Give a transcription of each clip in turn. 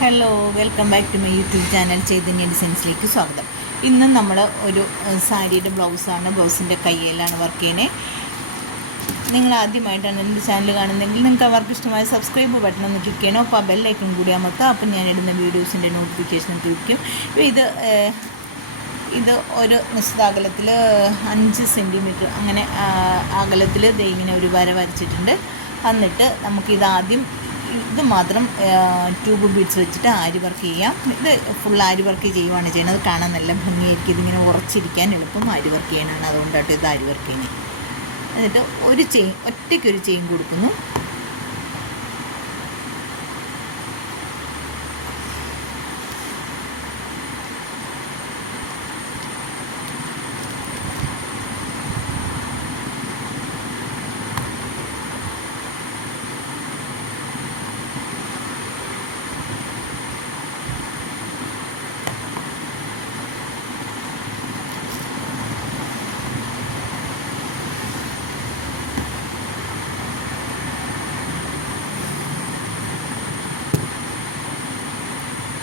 Hello, welcome back to my YouTube channel Chaithanya ഡിസൈൻസിലേക്ക് സ്വാഗതം. ഇന്ന് നമ്മൾ ഒരു സാരിയുടെ ബ്ലൗസാണ്, ബ്ലൗസിൻ്റെ കയ്യിലാണ് വർക്ക് ചെയ്യണേ. നിങ്ങൾ ആദ്യമായിട്ടാണ് എൻ്റെ ചാനൽ കാണുന്നതെങ്കിൽ നിങ്ങൾക്ക് അവർക്ക് ഇഷ്ടമായ സബ്സ്ക്രൈബ് ബട്ടൺ ഒന്ന് ക്ലിക്ക് ചെയ്യണം. അപ്പോൾ ആ ബെല്ലൈക്കൺ കൂടി അമർത്താം. അപ്പം ഞാനിടുന്ന വീഡിയോസിൻ്റെ നോട്ടിഫിക്കേഷൻ ലഭിക്കും. ഇത് ഒരു നിശ്ചിത അകലത്തിൽ 5 സെൻറ്റിമീറ്റർ അങ്ങനെ അകലത്തിൽ ഇങ്ങനെ ഒരു വര വരച്ചിട്ടുണ്ട്. എന്നിട്ട് നമുക്കിതാദ്യം ഇത് മാത്രം ട്യൂബ് ബീഡ്സ് വെച്ചിട്ട് ആരി വർക്ക് ചെയ്യാം. ഇത് ഫുൾ ആരി വർക്ക് ചെയ്യുവാണ് ചെയ്യുന്നത്. കാണാൻ നല്ല ഭംഗിയായിരിക്കും. ഇതിങ്ങനെ ഉറച്ചിരിക്കാൻ എളുപ്പം ആരി വർക്ക് ചെയ്യാനാണ്, അതുകൊണ്ടായിട്ട് ഇത് ആരി വർക്ക് ചെയ്യുന്നത്. എന്നിട്ട് ഒരു ചെയിൻ, ഒറ്റയ്ക്കൊരു ചെയിൻ കൊടുക്കുന്നു.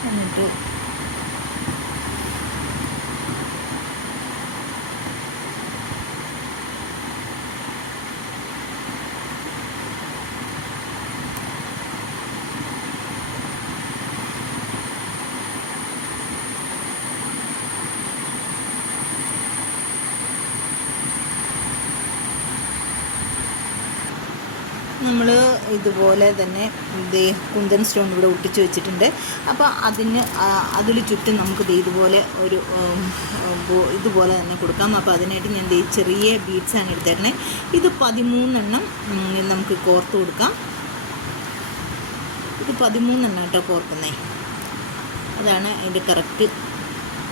എന്നിട്ട് നമ്മൾ ഇതുപോലെ തന്നെ കുന്തൻ സ്റ്റോൺ ഇവിടെ ഒട്ടിച്ച് വെച്ചിട്ടുണ്ട്. അപ്പോൾ അതിൽ ചുറ്റും നമുക്ക് ഇതുപോലെ ഒരു ഇതുപോലെ തന്നെ കൊടുക്കാം. അപ്പോൾ അതിനായിട്ട് ഞാൻ ചെറിയ ബീഡ്സാണ് എടുത്തേക്കണേ. ഇത് 13 എണ്ണം നമുക്ക് കോർത്ത് കൊടുക്കാം. ഇത് 13 എണ്ണം കേട്ടോ കോർക്കുന്നേ. അതാണ് അതിൻ്റെ കറക്റ്റ്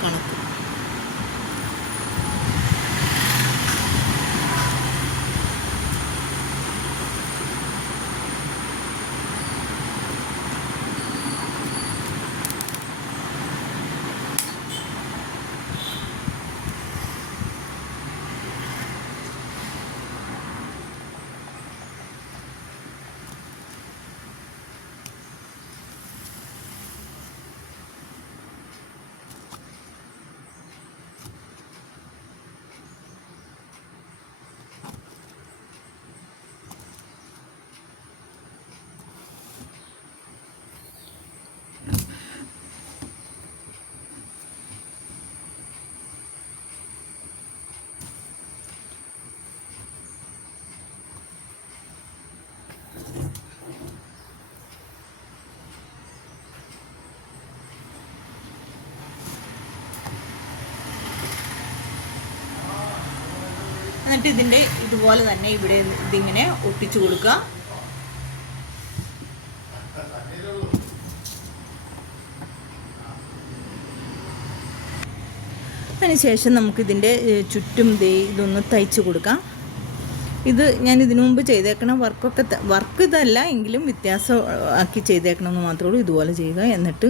കണക്ക്. എന്നിട്ട് ഇതിൻ്റെ ഇതുപോലെ തന്നെ ഇവിടെ ഇതിങ്ങനെ ഒട്ടിച്ചു കൊടുക്കുക. അതിനുശേഷം നമുക്കിതിൻ്റെ ചുറ്റും ഇതൊന്ന് തയ്ച്ച് കൊടുക്കാം. ഇത് ഞാൻ ഇതിനു മുമ്പ് ചെയ്തേക്കണം വർക്ക് ഇതല്ല എങ്കിലും വ്യത്യാസം ആക്കി ചെയ്തേക്കണമെന്ന് മാത്രമേ ഉള്ളൂ. ഇതുപോലെ ചെയ്യുക. എന്നിട്ട്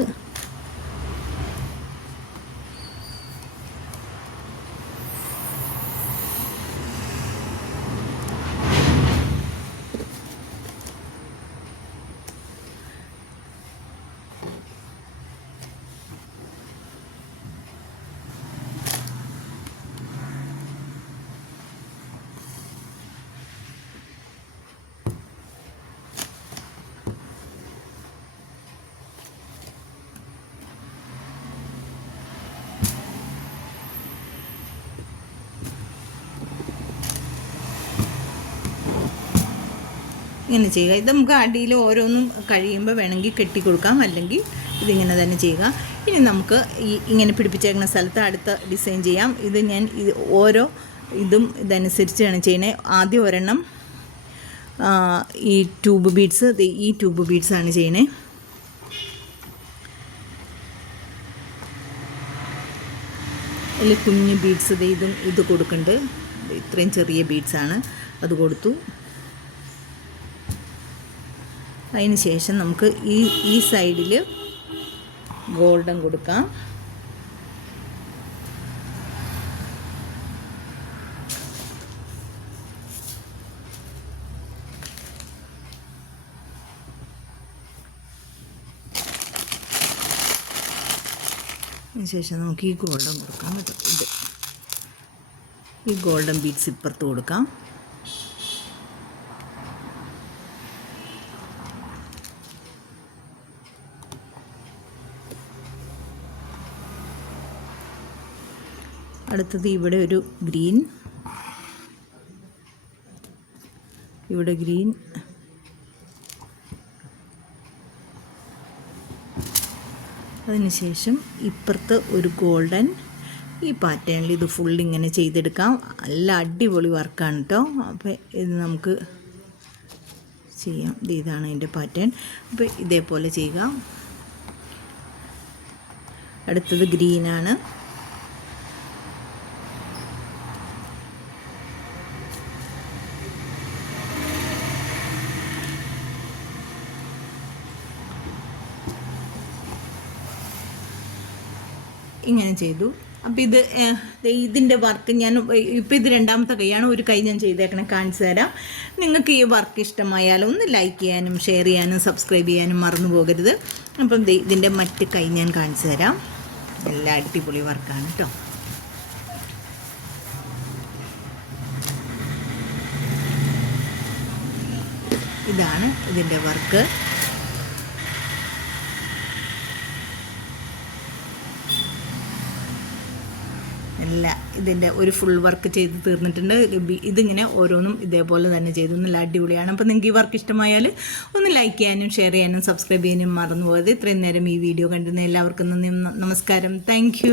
ഇങ്ങനെ ചെയ്യുക. ഇത് നമുക്ക് അടിയിൽ ഓരോന്നും കഴിയുമ്പോൾ വേണമെങ്കിൽ കെട്ടിക്കൊടുക്കാം, അല്ലെങ്കിൽ ഇതിങ്ങനെ തന്നെ ചെയ്യുക. ഇനി നമുക്ക് ഇങ്ങനെ പിടിപ്പിച്ചേക്കുന്ന സ്ഥലത്ത് അടുത്ത ഡിസൈൻ ചെയ്യാം. ഇത് ഞാൻ ഓരോ ഇതനുസരിച്ചാണ് ചെയ്യുന്നത്. ആദ്യം ഒരെണ്ണം ഈ ട്യൂബ് ബീഡ്സാണ് ചെയ്യണേ. അതിൽ കുഞ്ഞ് ബീഡ്സ് ഇത് കൊടുക്കുന്നുണ്ട്. ഇത്രയും ചെറിയ ബീഡ്സാണ്, അത് കൊടുത്തു. അതിന് ശേഷം നമുക്ക് ഈ സൈഡിൽ ഗോൾഡൻ കൊടുക്കാം. അതിനുശേഷം നമുക്ക് ഈ ഗോൾഡൻ കൊടുക്കാം കേട്ടോ. ഈ ഗോൾഡൻ ബീഡ്സ് ഇപ്പുറത്ത് കൊടുക്കാം. അടുത്തത് ഇവിടെ ഒരു ഗ്രീൻ, ഇവിടെ ഗ്രീൻ, അതിനുശേഷം ഇപ്പുറത്ത് ഒരു ഗോൾഡൻ. ഈ പാറ്റേണിൽ ഇത് ഫുൾ ഇങ്ങനെ ചെയ്തെടുക്കാം. നല്ല അടിപൊളി വർക്കാണ് കേട്ടോ. അപ്പോൾ ഇത് നമുക്ക് ചെയ്യാം. ഇതാണ് അതിൻ്റെ പാറ്റേൺ. അപ്പോൾ ഇതേപോലെ ചെയ്യുക. അടുത്തത് ഗ്രീനാണ്. ഇങ്ങനെ ചെയ്തു. അപ്പോൾ ഇതിൻ്റെ വർക്ക് ഞാൻ ഇപ്പോൾ ഇത് രണ്ടാമത്തെ കൈയാണ്. ഒരു കൈ ഞാൻ ചെയ്തേക്കണേ, കാണിച്ചു തരാം. നിങ്ങൾക്ക് ഈ വർക്ക് ഇഷ്ടമായാലും ഒന്ന് ലൈക്ക് ചെയ്യാനും ഷെയർ ചെയ്യാനും സബ്സ്ക്രൈബ് ചെയ്യാനും മറന്നു പോകരുത്. അപ്പം ഇതിൻ്റെ മറ്റ് കൈ ഞാൻ കാണിച്ചു തരാം. നല്ല അടിപൊളി വർക്കാണ് കേട്ടോ. ഇതാണ് ഇതിൻ്റെ വർക്ക്. നല്ല ഇതിൻ്റെ ഒരു ഫുൾ വർക്ക് ചെയ്ത് തീർന്നിട്ടുണ്ട്. ഇതിങ്ങനെ ഓരോന്നും ഇതേപോലെ തന്നെ ചെയ്തു. നല്ല അടിപൊളിയാണ്. അപ്പോൾ നിങ്ങൾക്ക് ഈ വർക്ക് ഇഷ്ടമായാൽ ഒന്ന് ലൈക്ക് ചെയ്യാനും ഷെയർ ചെയ്യാനും സബ്സ്ക്രൈബ് ചെയ്യാനും മറന്നു പോകരുത്. ഇത്രയും നേരം ഈ വീഡിയോ കണ്ടിരുന്ന എല്ലാവർക്കും നന്ദി, നമസ്കാരം. താങ്ക്